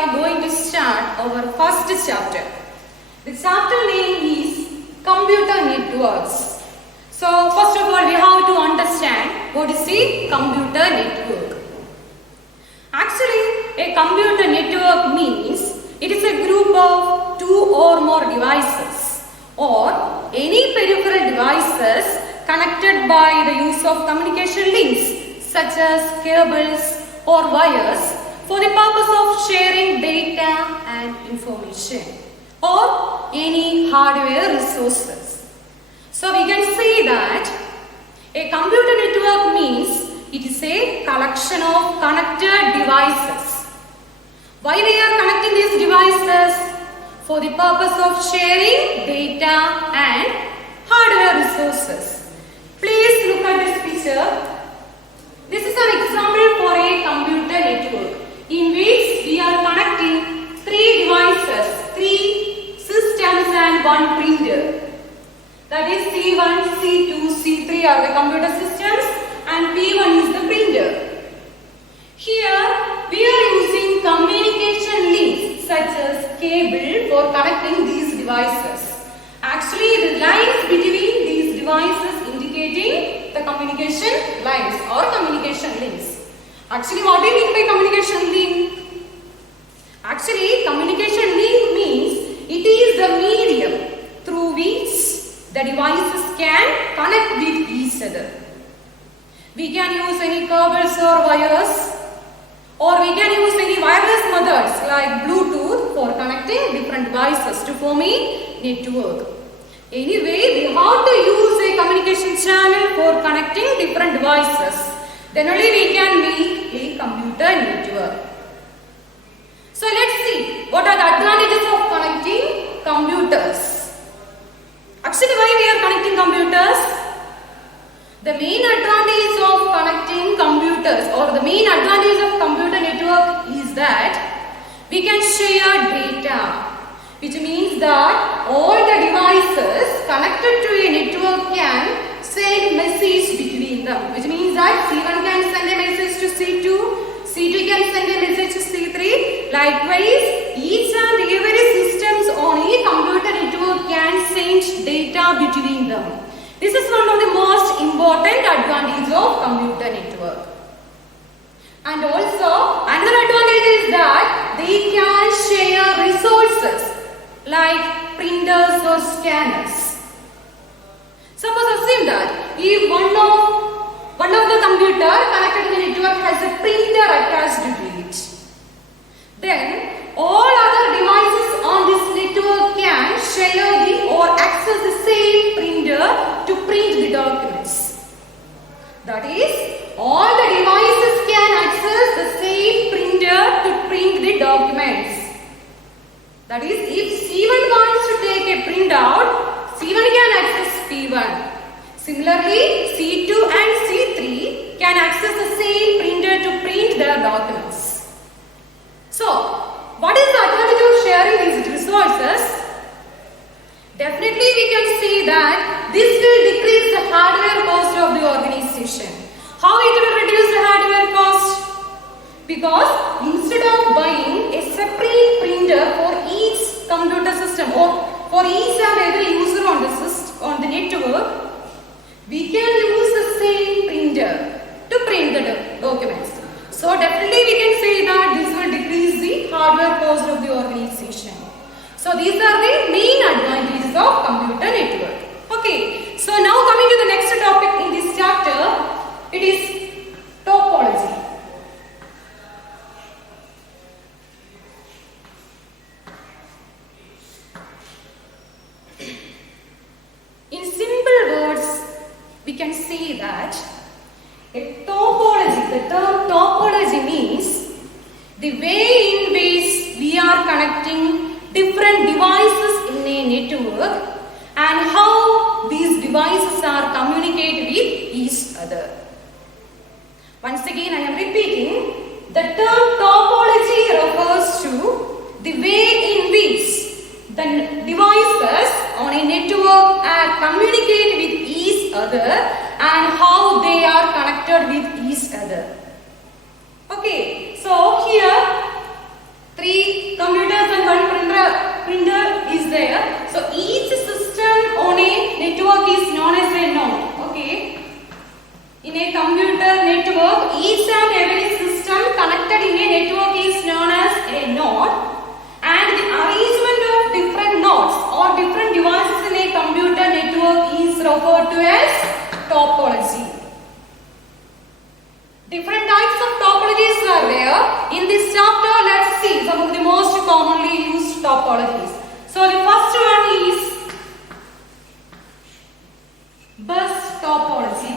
are going to start our first chapter. The chapter name is Computer Networks. So first of all we have to understand what is a computer network. Actually a computer network means it is a group of two or more devices or any peripheral devices connected by the use of communication links such as cables or wires for the purpose of sharing data and information or any hardware resources. So we can say that a computer network means it is a collection of connected devices. Why we are connecting these devices? For the purpose of sharing data and hardware resources. Please look at this picture. This is an example for a computer network in which we are connecting three devices, three systems and one printer. That is C1, C2, C3 are the computer systems and P1 is the printer. Here we are using communication links such as cable for connecting these devices. Actually the lines between these devices indicating the communication lines or communication links. Actually what do you mean by communication link? Actually communication link means it is the medium through which the devices can connect with each other. We can use any cables or wires, or we can use any wireless methods like Bluetooth for connecting different devices to form a network. Anyway, we have to use a communication channel for connecting different devices. Then only we can make a computer network. So let's see what are the advantages of connecting computers. Actually, why we are connecting computers? The main advantage of connecting computers or the main advantage of computer network is that we can share data, which means that all the devices connected to a network can send message between them, which means that C1 can send a message to C2, C2 can send a message to C3. Likewise, each and every systems on a computer network can send data between them. This is one of the most important advantages of computer network. And also another advantage is that they can share resources like printers or scanners. Suppose assume that if one of the computer connected to the network has a printer attached to it, then all other devices on this network can share or access the same printer to print the documents. That is, all the devices can access the same printer to print the documents. That is, if C1 wants to take a printout, C1 can access P1. Similarly, C2 and C3 can access the same printer to print their documents. So, what is the advantage of sharing these resources? Definitely we can see that this will decrease the hardware cost of the organization. How it will reduce the hardware cost? Because instead of buying a separate printer for each computer system or for each and every user on the network, we can use the same printer to print the documents. So definitely we can say that this will decrease the hardware cost of the organization. So these are the main advantages of computer network. Okay, so now coming to the next topic in this chapter, it is topology. In simple words, we can say that a topology, the term topology means the way in which we are connecting different devices in a network and how these devices are communicate with each other. Once again I am repeating, the term topology refers to the way in which the devices on a network are communicate with each other and how they are connected with each other. Okay, so here three computers and one printer is there. So each system on a network is known as a node. Okay. In a computer network, each and every system connected in a network is known as a node, and the arrangement of different nodes or different devices in a computer network is referred to as topology. Different types of topologies are there. In this chapter, let's see some of the most commonly used topologies. So the first one is bus topology.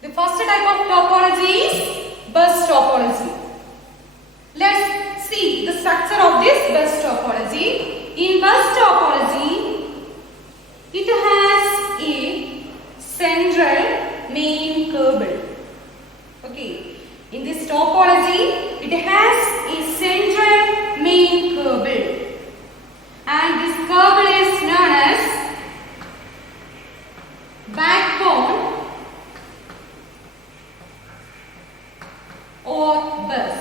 The first type of topology is bus topology. Let's see the structure of this bus topology. In bus topology, it has a central main cable. Okay. In this topology, it has a central main cable, and this cable is known as backbone or bus.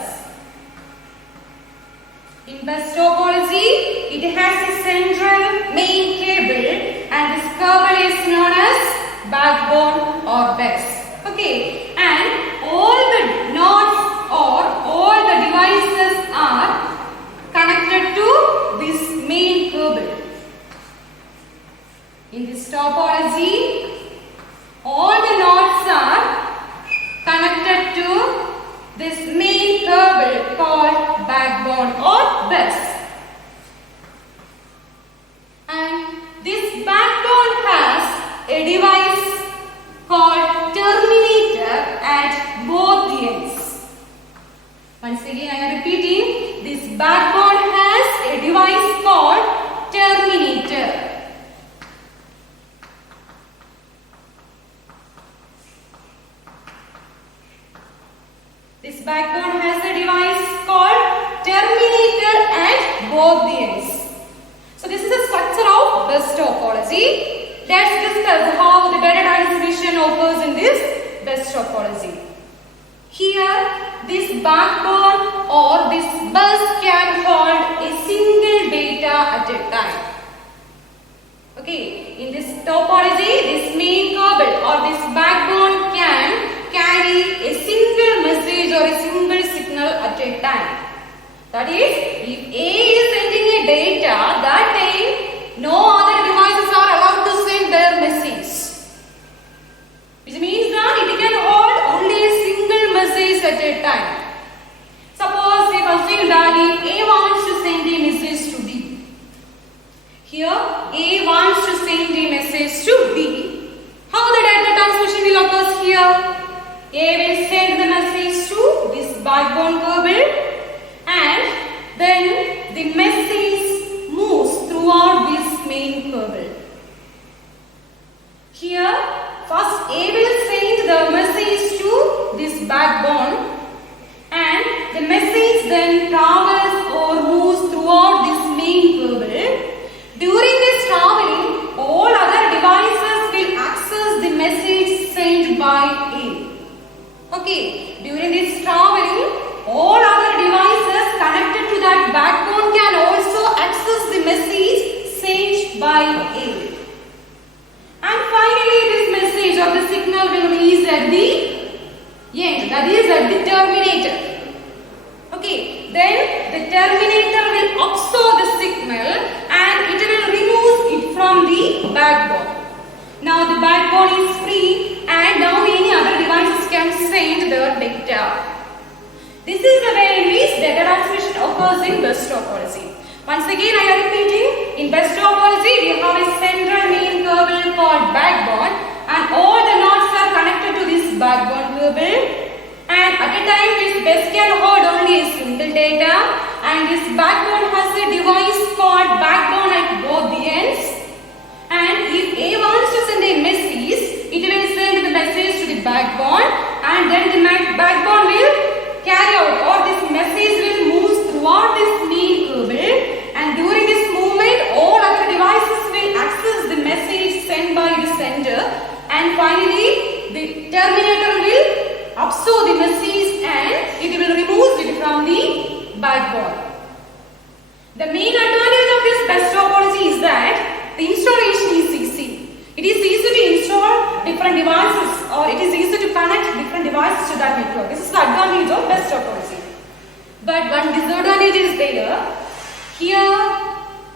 In bus topology, it has a central main cable, and this cable is known as backbone or bus. Okay, and all the nodes or all the devices are connected to this main cable. In this topology, all the nodes are connected to this main cable called backbone or bus. And this backbone has a device called terminator at both the ends. Once again I am repeating, this backbone has a device called terminator. This backbone has a device called terminator at both the ends. So this is the structure of bus topology. Let's discuss how the data transmission occurs in this bus topology. Here, this backbone or this bus can hold a single data at a time. Okay, in this topology, this main cable or this backbone can carry a single message or a single signal at a time. That is, if A is sending a data, that time no other devices are allowed to send their message. Which means that it can hold only a single message at a time. Suppose if I feel that if A wants to send a message to B. Here A wants to send a message to B. How the data transmission will occur here? A will send the message to this backbone cable, and then the message moves throughout this main cable. Here, first A will send the message to this backbone, and the message then travels or moves throughout this main cable. During this traveling, all other devices will access the message sent by A. Okay, during this traveling, all other devices connected to that backbone can also access the message sent by A. And finally, this message or the signal will reach at the end, that is at the terminator. Okay, then the terminator will absorb the signal and it will remove it from the backbone. Now the backbone is free and now any other devices can send their data. This is the way in which data transmission occurs in bus topology. Once again I am repeating, in bus topology we have a central main cable called backbone, and all the nodes are connected to this backbone cable, and at a time this bus can hold only a single data, and this backbone has a device called backbone at both the ends, and if A wants to send a message, it will send the message to the backbone, and then the backbone will carry out, or this message will move throughout this main cable, and during this movement all other devices will access the message sent by the sender, and finally the terminator will absorb backbone. The main advantage of this bus topology is that the installation is easy. It is easy to install different devices, or it is easy to connect different devices to that network. This is the advantage of bus topology. But one disadvantage is there. Here,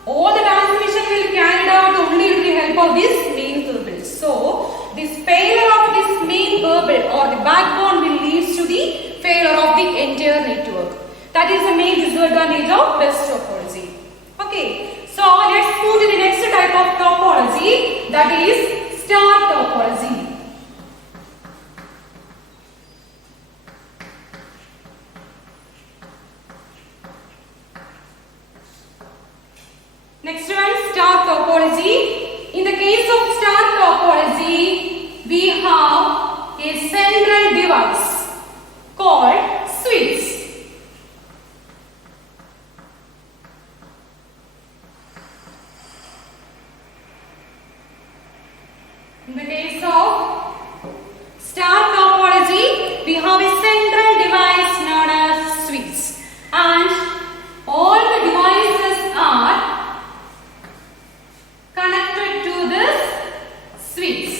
all the transmission will be carried out only with the help of this main cable. So, this failure of this main cable or the backbone will lead to the failure of the entire network. That is the main disadvantage of bus topology. Okay, so let's move to the next type of topology, that is star topology. Next one, star topology. In the case of star topology, we have a central device called switch. In the case of star topology, we have a central device known as switch, and all the devices are connected to this switch.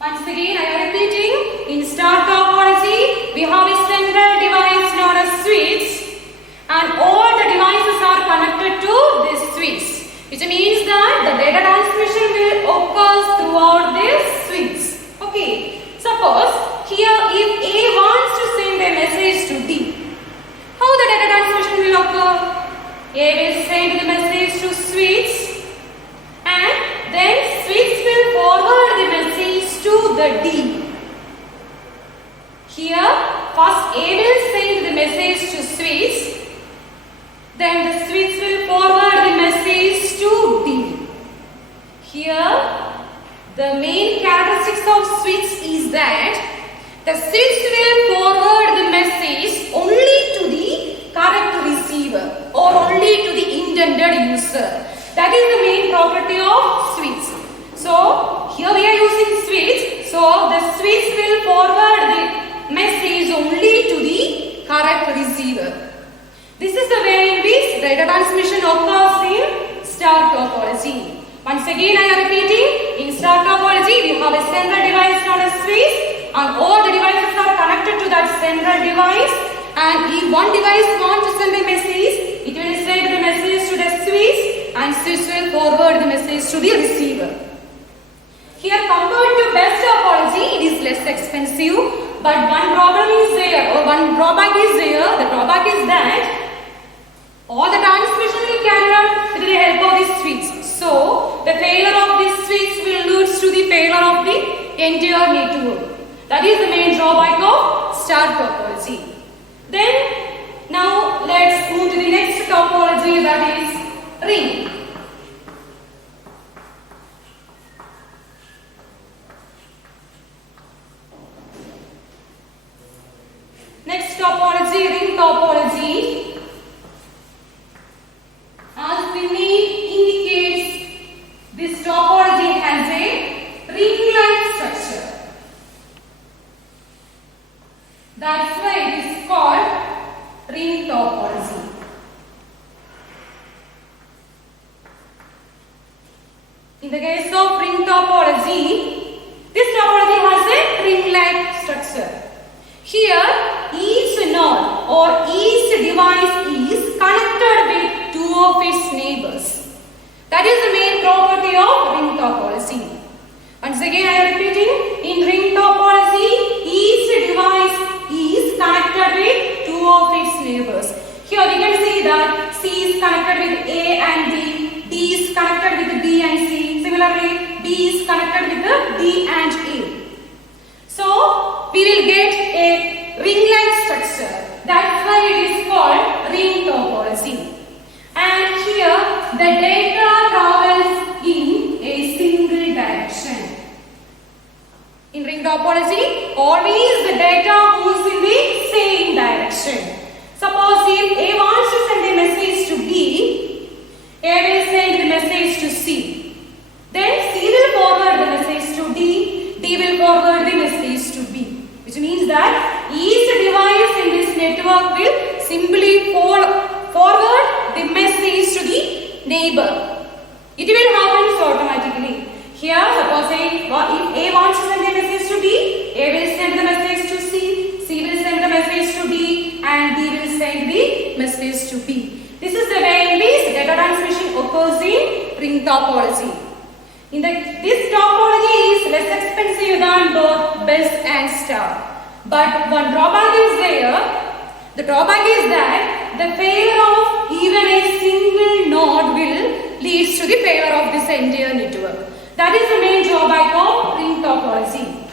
Once again, I am repeating, in star topology, we have a central device known as switch, and all the devices are connected to this switch, which means that the data transmission will occur throughout this switch. Okay, suppose here if A wants to send a message to D, how the data transmission will occur? A will send the message to switch, and then switch will forward the message to the D. Here, first A will send the message to switch, then the switch will forward the message to D. Here, the main characteristics of switch is that the switch will forward the message only to the correct receiver or only to the intended user. That is the main property of switch. So, here we are using switch. So, the switch will forward the message only to the correct receiver. This is the way in which data transmission occurs in star topology. Once again, I am repeating, in star topology, we have a central device known as switch, and all the devices are connected to that central device. And if one device wants to send a message, it will send the message to the switch, and switch will forward the message to the receiver. Here, compared to bus topology, it is less expensive, but one problem is there, or one drawback is there. The drawback is that all the transmission will carry out with the help of this switch. So, the failure of this switch will lead to the failure of the entire network. That is the main drawback of star topology. Then, now let's move to the next topology, that is ring. Next topology, ring topology. As the name indicates, this topology has a ring-like structure. That's why it is called ring topology. In the case of ring topology, this topology has a ring-like structure. Here, each node or each device is connected with two of its neighbors. That is the main property of ring topology. Once again, I am repeating, in ring topology, each device is connected with two of its neighbors. Here we can see that C is connected with A and D, D is connected with B and C. Similarly, B is connected with the D and A. So, we will get a ring-like structure. That's why it is called ring topology. And here, the data travels in a single direction. In ring topology, always the data moves in the same direction. Suppose if A wants to send a message to B, A will send the message to C. Then C will forward the message to D, D will will forward the message to B, which means that each device in this network will simply forward the message to the neighbor. It will happen automatically. Here, suppose if A wants to send a message to B, A will send the message to C will send the message to D, and D will send the message to B. This is the way in which data transmission occurs in ring topology. This topology is less expensive than both bus and star. But one drawback is there. The drawback is that the failure of even a single node will lead to the failure of this entire network. That is the main drawback of ring topology.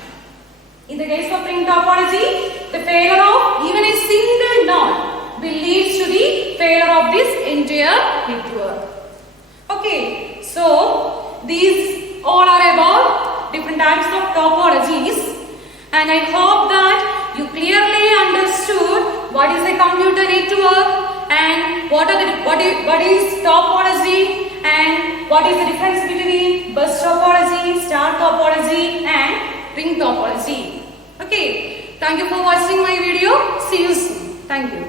In the case of ring topology, the failure of even a single node will lead to the failure of this entire network. Okay, so these all are about different types of topologies, and I hope that you clearly understood what is a computer network and what is topology and what is the difference between bus topology, star topology and ring topology. Okay, thank you for watching my video. See you soon. Thank you.